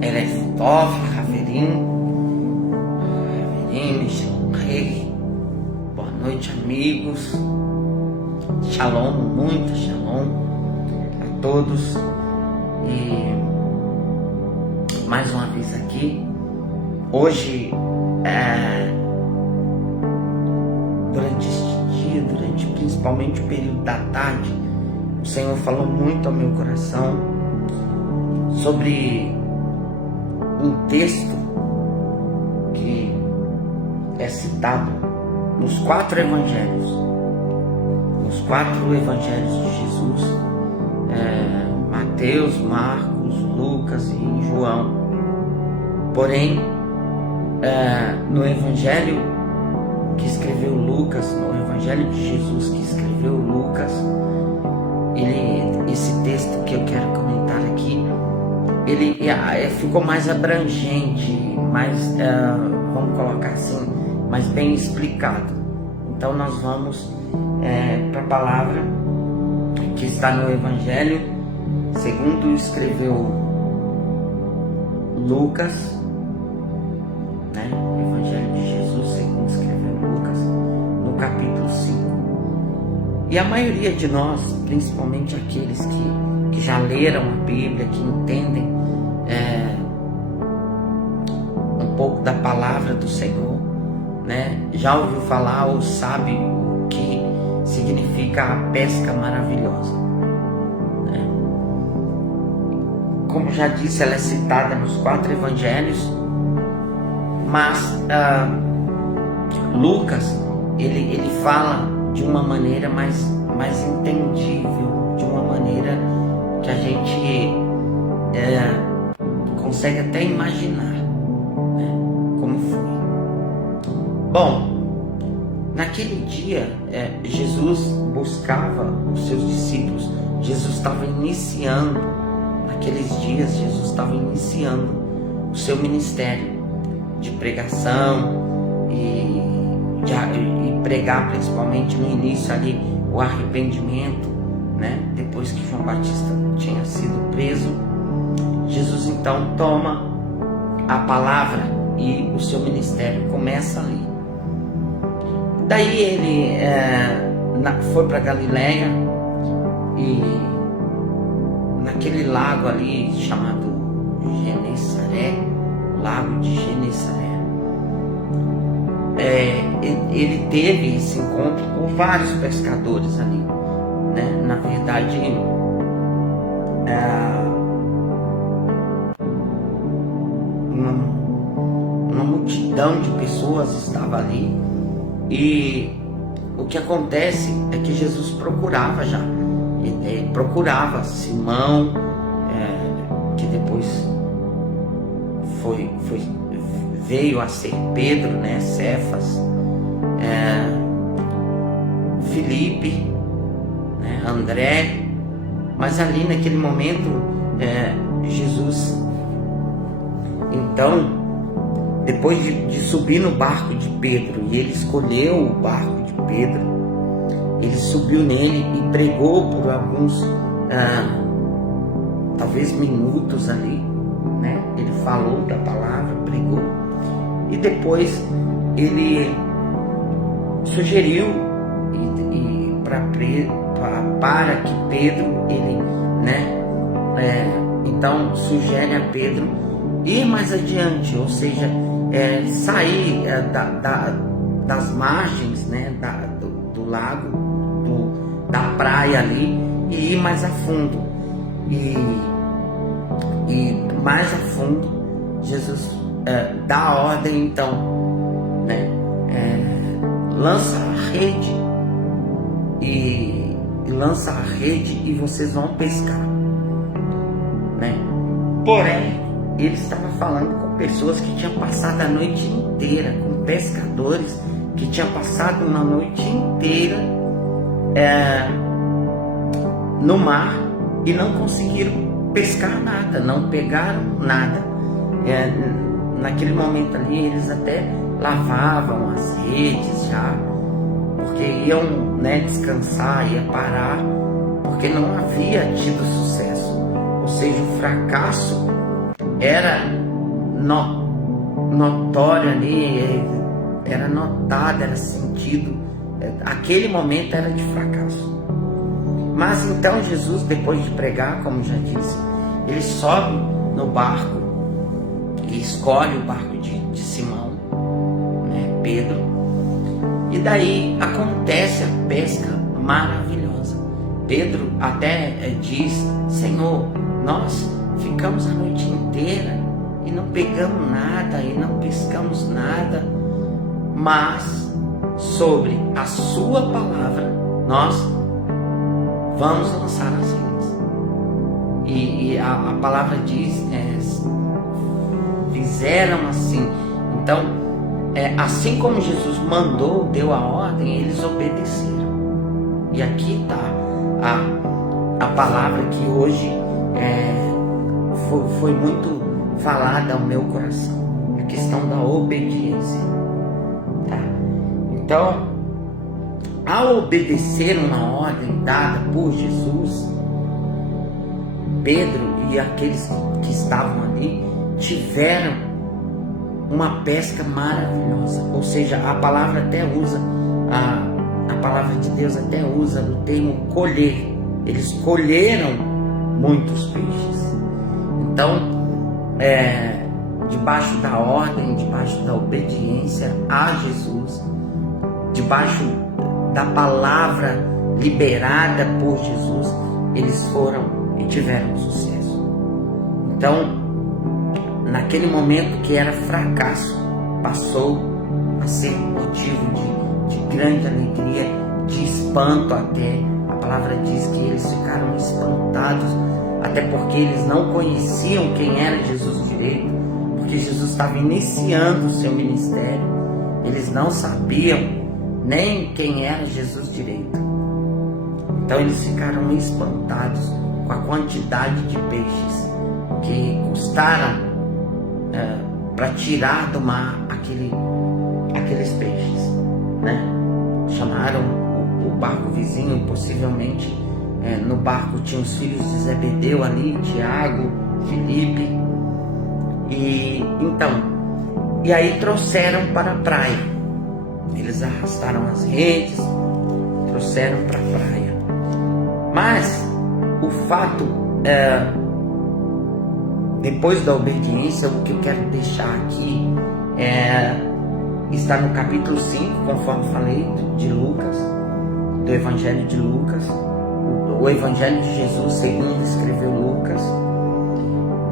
Erestov, Raverim, Shalom Rei. Boa noite, amigos. Shalom, muito shalom a todos. E mais uma vez aqui. Hoje, durante este dia, durante principalmente o período da tarde, o Senhor falou muito ao meu coração sobre um texto que é citado nos 4 evangelhos. Nos 4 evangelhos de Jesus, Mateus, Marcos, Lucas e João. Porém, no evangelho que escreveu Lucas, no evangelho de Jesus que escreveu Lucas, esse texto que eu quero comentar aqui, ele ficou mais abrangente, mais, vamos colocar assim, mais bem explicado. Então nós vamos para a palavra que está no evangelho segundo escreveu Lucas, né? O evangelho de Jesus segundo escreveu Lucas, no capítulo 5. E a maioria de nós, principalmente aqueles que já leram a Bíblia, que entendem um pouco da palavra do Senhor, né? Já ouviu falar ou sabe o que significa a pesca maravilhosa, né? Como já disse, ela é citada nos 4 evangelhos, mas Lucas ele fala de uma maneira mais entendível, de uma maneira que a gente consegue até imaginar, né, como foi. Bom, naquele dia Jesus buscava os seus discípulos. Jesus estava iniciando, naqueles dias Jesus estava iniciando o seu ministério de pregação e pregar principalmente no início ali o arrependimento, né? Depois que João Batista tinha sido preso, Jesus então toma a palavra e o seu ministério começa ali. Daí ele foi para Galileia e naquele lago ali chamado Genesaré, o lago de Genesaré, ele teve esse encontro com vários pescadores ali, né? Na verdade, uma multidão de pessoas estava ali. E o que acontece é que Jesus procurava já, procurava Simão, que depois veio a ser Pedro, né, Cefas, Filipe, né, André. Mas ali naquele momento Jesus, então, depois de subir no barco de Pedro, e ele escolheu o barco de Pedro, ele subiu nele e pregou por alguns talvez minutos ali, né? Ele falou da palavra, pregou, e depois ele sugeriu para que Pedro, então sugere a Pedro ir mais adiante, ou seja, sair das margens, né, do lago, da praia ali, e ir mais a fundo. E mais a fundo, Jesus dá a ordem, então, né, lança a rede e lança a rede e vocês vão pescar, né? Porém, ele estava falando com pessoas que tinham passado a noite inteira, com pescadores que tinham passado uma noite inteira no mar e não conseguiram pescar nada, não pegaram nada. Naquele momento ali eles até lavavam as redes já, porque iam, né, descansar, ia parar, porque não havia tido sucesso. Ou seja, o fracasso era notório ali, era notado, era sentido. Aquele momento era de fracasso. Mas então Jesus, depois de pregar, como já disse, ele sobe no barco e escolhe o barco de Simão, né, Pedro, e daí acontece a pesca maravilhosa. Pedro até diz: Senhor, nós ficamos a noite inteira e não pegamos nada, e não pescamos nada, mas sobre a sua palavra nós vamos lançar as redes. E a palavra diz, fizeram assim. Então, assim como Jesus mandou, deu a ordem, eles obedeceram. E aqui está a palavra que hoje foi muito falada ao meu coração, a questão da obediência, tá? Então, ao obedecer uma ordem dada por Jesus, Pedro e aqueles que estavam ali tiveram uma pesca maravilhosa. Ou seja, a palavra até usa, a palavra de Deus até usa o termo colher. Eles colheram muitos peixes. Então, debaixo da ordem, debaixo da obediência a Jesus, debaixo da palavra liberada por Jesus, eles foram e tiveram sucesso. Então, naquele momento que era fracasso, passou a ser motivo de grande alegria, de espanto até. A palavra diz que eles ficaram espantados, até porque eles não conheciam quem era Jesus direito, porque Jesus estava iniciando o seu ministério. Eles não sabiam nem quem era Jesus direito. Então eles ficaram espantados com a quantidade de peixes que custaram para tirar do mar aqueles peixes, né? Chamaram o barco vizinho, possivelmente no barco tinha os filhos de Zebedeu ali, Tiago, Filipe, e aí trouxeram para a praia. Eles arrastaram as redes, trouxeram para a praia. Mas o fato, depois da obediência, o que eu quero deixar aqui está no capítulo 5, conforme falei, de Lucas, do Evangelho de Lucas, o Evangelho de Jesus segundo escreveu Lucas,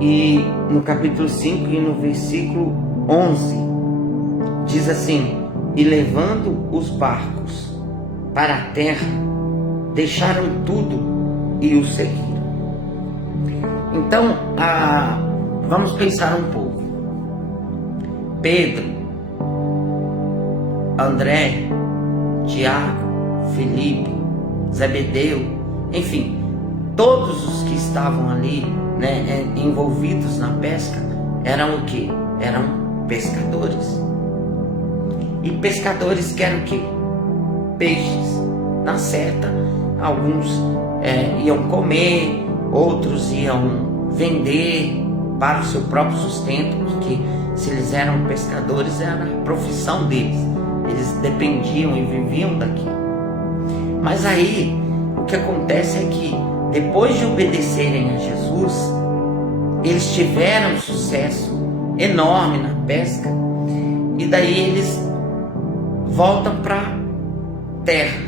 e no capítulo 5 e no versículo 11, diz assim: e levando os barcos para a terra, deixaram tudo e o seguiram. Então, vamos pensar um pouco. Pedro, André, Tiago, Filipe, Zebedeu, enfim, todos os que estavam ali, né, envolvidos na pesca, eram o quê? Eram pescadores. E pescadores querem o quê? Peixes. Na certa, alguns iam comer, outros iam vender para o seu próprio sustento, porque se eles eram pescadores, era a profissão deles. Eles dependiam e viviam daquilo. Mas aí, o que acontece é que, depois de obedecerem a Jesus, eles tiveram sucesso enorme na pesca, e daí eles voltam para terra,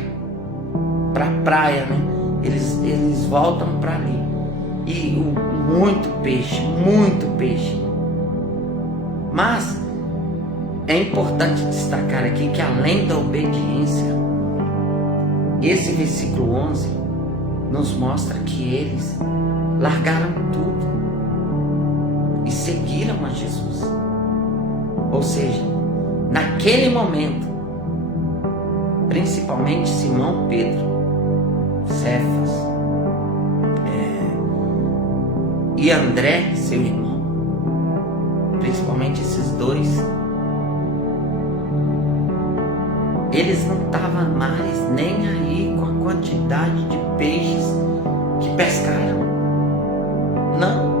para a praia, né? Eles voltam para ali, e muito peixe. Mas é importante destacar aqui que, além da obediência, esse versículo 11 nos mostra que eles largaram tudo e seguiram a Jesus. Ou seja, naquele momento, principalmente Simão Pedro, Cefas e André, seu irmão, principalmente esses dois, eles não estavam mais nem aí com a quantidade de peixes que pescaram. Não.